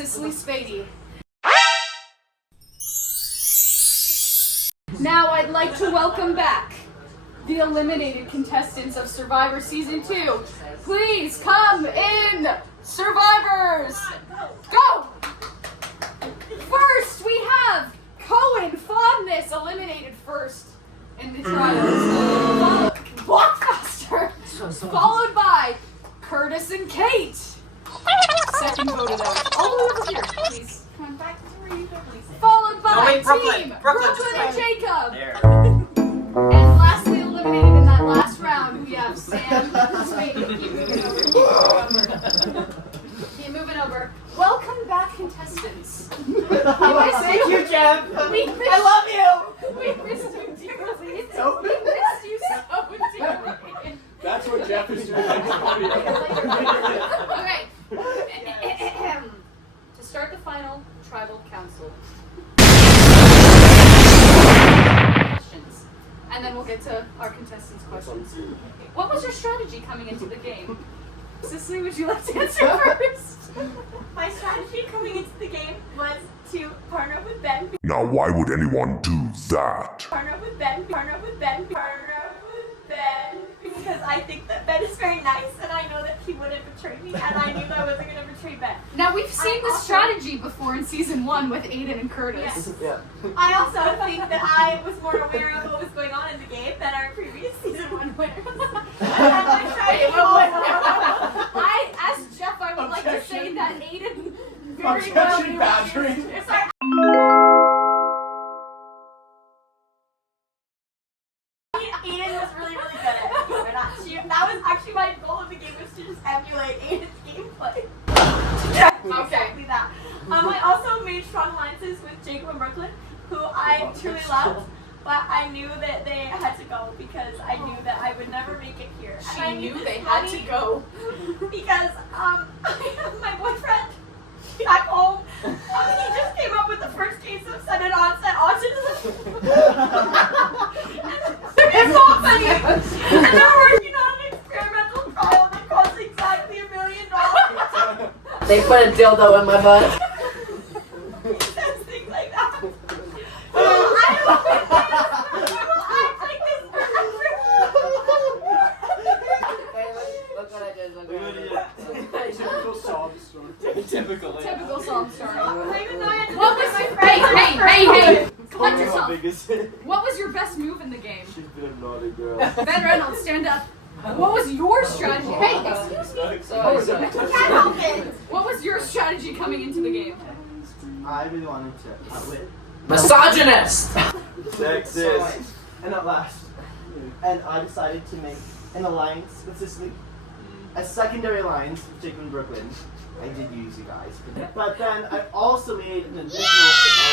Cicely Spady. Now I'd like to welcome back the eliminated contestants of Survivor Season 2. Please come in, Survivors! Go! First, we have Cohen Fondness eliminated first in the trials. Blockbuster! Followed by Curtis and Kate. Second voted out. All the way over here, please. Come on back to where you normally sit. Followed by Brooklyn and Jacob. There. And lastly eliminated in that last round, we have Sam Spady. Keep moving over. Keep moving over. Welcome back, contestants. Thank you, Jeff. I love you. We missed you dearly. We missed you so dearly. That's what Jeff is doing. Okay. To start the final tribal council. Questions. And then we'll get to our contestants' questions. What was your strategy coming into the game? Cicely, would you like to answer first? My strategy coming into the game was to partner with Ben. Now why would anyone do that? Partner with Ben. Because I think that Ben is very nice and I know that he wouldn't betray me and I knew that I wasn't going to betray Ben. Now, we've seen this strategy before in Season 1 with Aiden and Curtis. Yes. Yeah. I also think that I was more aware of what was going on in the game than our previous Season 1 winners. And my strategy As Jeff, I would like to say that Aiden very Objection, badgering. Aiden was really, really good at it. Believe it or not. That was actually my goal of the game, was to just emulate Aiden's gameplay. Exactly that. I also made strong alliances with Jacob and Brooklyn, who I truly loved, but I knew that they had to go because I knew that I would never make it here. And I She knew they had to go. because I have my boyfriend back home. He just came up with the first case of sudden onset autism. It's so funny. And they're working on an experimental trial that costs exactly $1 million. They put a dildo in my butt. He says things like that. I will act like this Hey, look what I did. Look what I did. Typical sob story. Typical. Typical song story. What was Hey! Collect How yourself. big is it? What was your best move in the game? She's been a naughty girl. Ben Reynolds, stand up. What was your strategy? Hey, excuse me. Can't help it. What was your strategy coming into the game? I really wanted to outwit Misogynist. Sexist. and outlast. And I decided to make an alliance with Cicely. A secondary alliance with Jacob and Brooklyn. I did use you guys. But then I also made an additional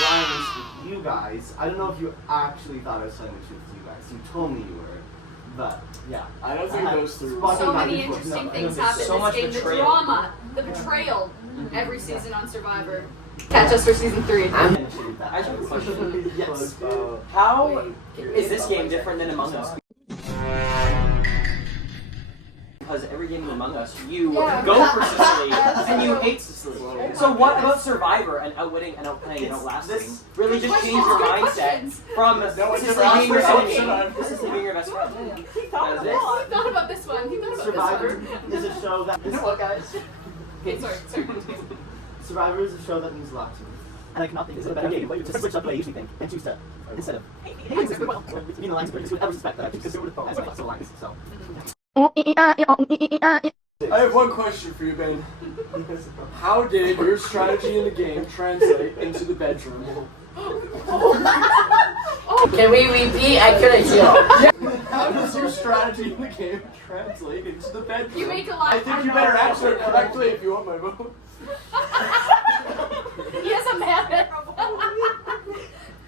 alliance with you guys. I don't know if you actually thought I was trying to shoot with you guys. You told me you were. But yeah. I don't think those three. So many interesting things happen so in much this game. betrayal. The drama, the betrayal, every season on Survivor. Catch us for Season 3. I have a question. Yes. How is this game different than Among Us? Because every game in Among Us, you go for Cicely and you hate Cicely. So what about Survivor and outwitting and outplaying and outlasting? Really just change your mindset from Cicely being your enemy to Cicely being your best friend. That is it. He thought about this one. He thought about Survivor this is a show that. You know what, guys? one. Sorry. Survivor is a show that means a lot to me. And I cannot think of a better game to switch up the way I usually think and choose to instead of hating Cicely, well, being alliance with every respect that I choose to as my alliance. So. I have one question for you, Ben. How did your strategy in the game translate into the bedroom? Can we repeat? I couldn't hear. How does your strategy in the game translate into the bedroom? You make a lot. I think you better answer it correctly if you want my vote. He has a man.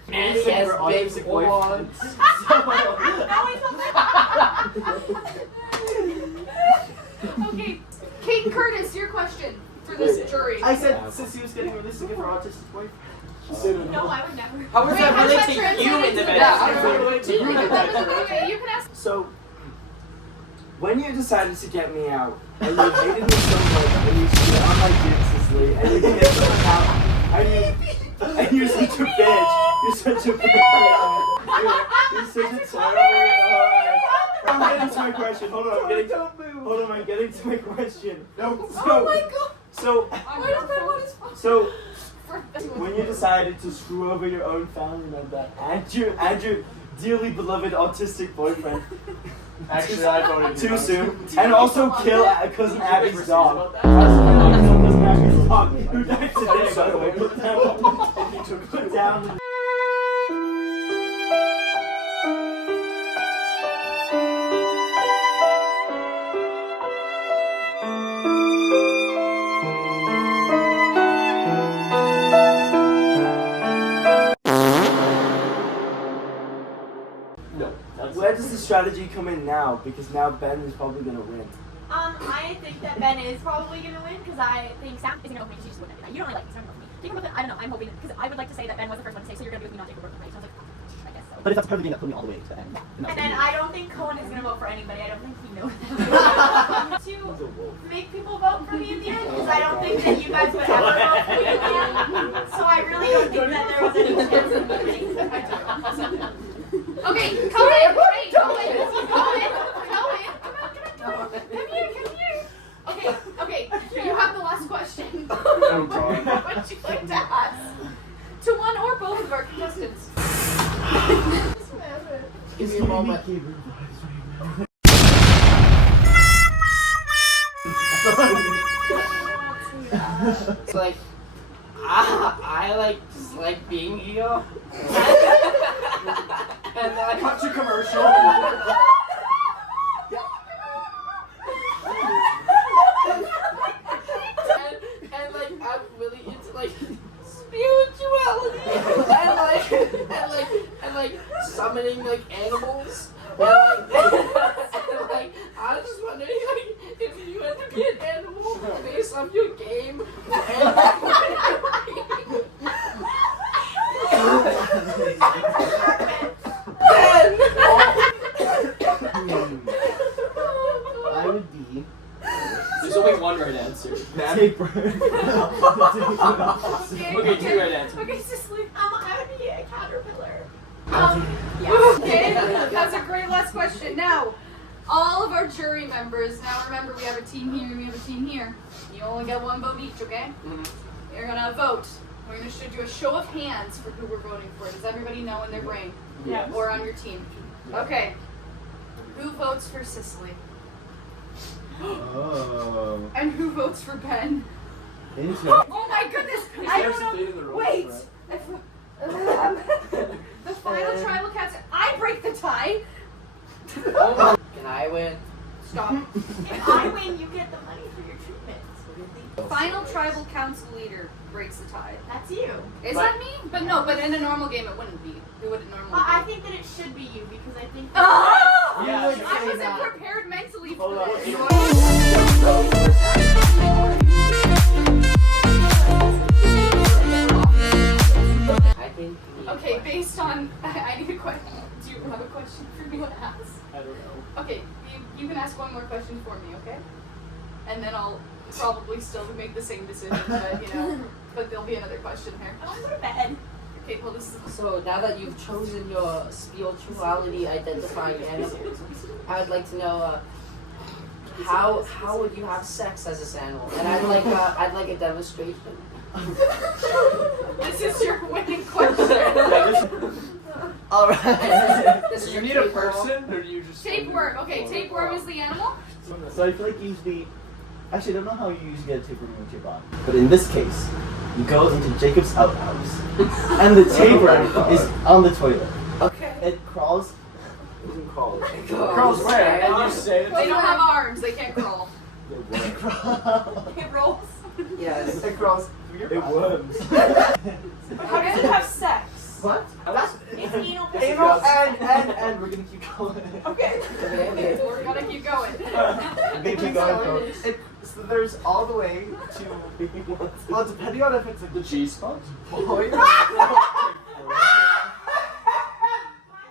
And he has big boyfriends. Okay, Kate and Curtis, your question for this jury. I said Cicely was getting released to give her autistic boyfriend. She said No, I would never. How does that Wait, relate how's to that you in the translate bedroom? Okay, you can ask. So, when you decided to get me out, and you hated me so much, and you shit on my dick Cicely, and you get someone out. And you're such a bitch. You're such a bitch. You're such a terrible. I'm getting to my question. Hold on, I'm getting to my question. No. Oh my god! So, Where does that one is from? so when you decided to screw over your own family member and your dearly beloved autistic boyfriend Actually, I voted too you. soon, and also kill cousin Abby's dog. Cousin Abby's dog, who died today, by the way. Put down. Where does the strategy come in now? Because now Ben is probably gonna win. I think that Ben is probably gonna win because I think Sam isn't gonna go for me. She just wouldn't do that. You don't really like me, so I'm gonna go for me. Jacob Brooklyn, I don't know. I'm hoping because I would like to say that Ben was the first one to say, so you're gonna be with me, not Jacob Brooklyn, right? So I was like, I guess so. But if that's part of the game that put me all the way to the end. And then I don't think Cohen is gonna vote for anybody. I don't think he knows that. To make people vote for me in the end because I don't think that you guys would ever vote for me in the end. So I really don't think that there was any chance of winning. Okay, Cohen! Wait, Cohen! Come here. Okay, you have the last question. Oh, God. What would you like to ask? To one or both of our contestants. Give me a moment. It's like, I like just like being here. And then Cut to commercial. and like I'm really into like spirituality and like summoning like animals. And like I was just wondering like if you had to be an animal based off your game. I would be. There's only one right answer. Taper. Okay, two right answers. Okay, Cicely. I would be a caterpillar. Okay, that's a great last question. Now, all of our jury members, now remember we have a team here and we have a team here. You only get one vote each, okay? You're gonna vote. We're gonna do a show of hands for who we're voting for. Does everybody know in their brain? Yeah. Or on your team? Okay. Who votes for Cicely? Oh. And who votes for Ben? Interesting. Oh my goodness! I don't know. Stated the rules, Wait. right? The final tribal council. I break the tie. Can I win? Stop. If I win, you get the money for your treatment. Final tribal council leader breaks the tie. That's you. Is that me? But no. But in a normal game, it wouldn't be. Who would it normally But I be? think that it should be you because I think. Oh! Yeah, I wasn't prepared mentally for Hold on. this. I think. Okay, based on I need a question. Do you have a question for me to ask? I don't know. Okay, you can ask one more question for me, okay? And then I'll probably still make the same decision, but there'll be another question here. I want to go to bed. Okay, well this is So now that you've chosen your spirituality identifying animals, I would like to know how would you have sex as this animal? And I'd like a demonstration. this is your winning question. Alright. This is Do you your need a tapeworm. person, or do you just... Tapeworm. Okay, tapeworm is the animal. So I feel like usually, actually I don't know how you usually get a tapeworm with your body. But in this case, you go into Jacob's outhouse, and the tapeworm is on the toilet. Okay. It crawls. Girls, where? And you say it. They don't have arms. They can't crawl. It crawls. It rolls. Yes. It crawls through your body. worms. How does it have sex? What? That's It's anal. anal and we're gonna keep going. Okay. Okay. We're gonna keep going. We're gonna keep going, folks. So there's all the way to, well, depending on if it's like The cheese spot? boy.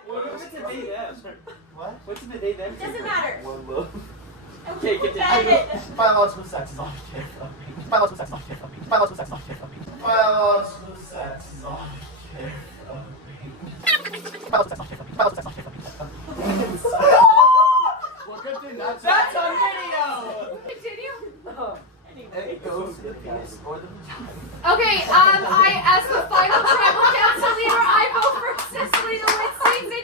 What's it they them? What? What's it they them? Doesn't matter. One love. Okay, continue. Biological sex is all you care from me. Biological sex is all you care from me. Well, sex is not fair. Well, sex is not fair. Well, good thing that's on video! Continue. It goes to the penis or the vagina. Okay, I, as the final tribal council leader, I vote for Cicely to win season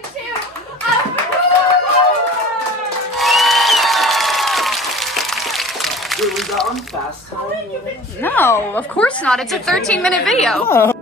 2. Dude, we got on fast time. No, of course not. It's a 13-minute video.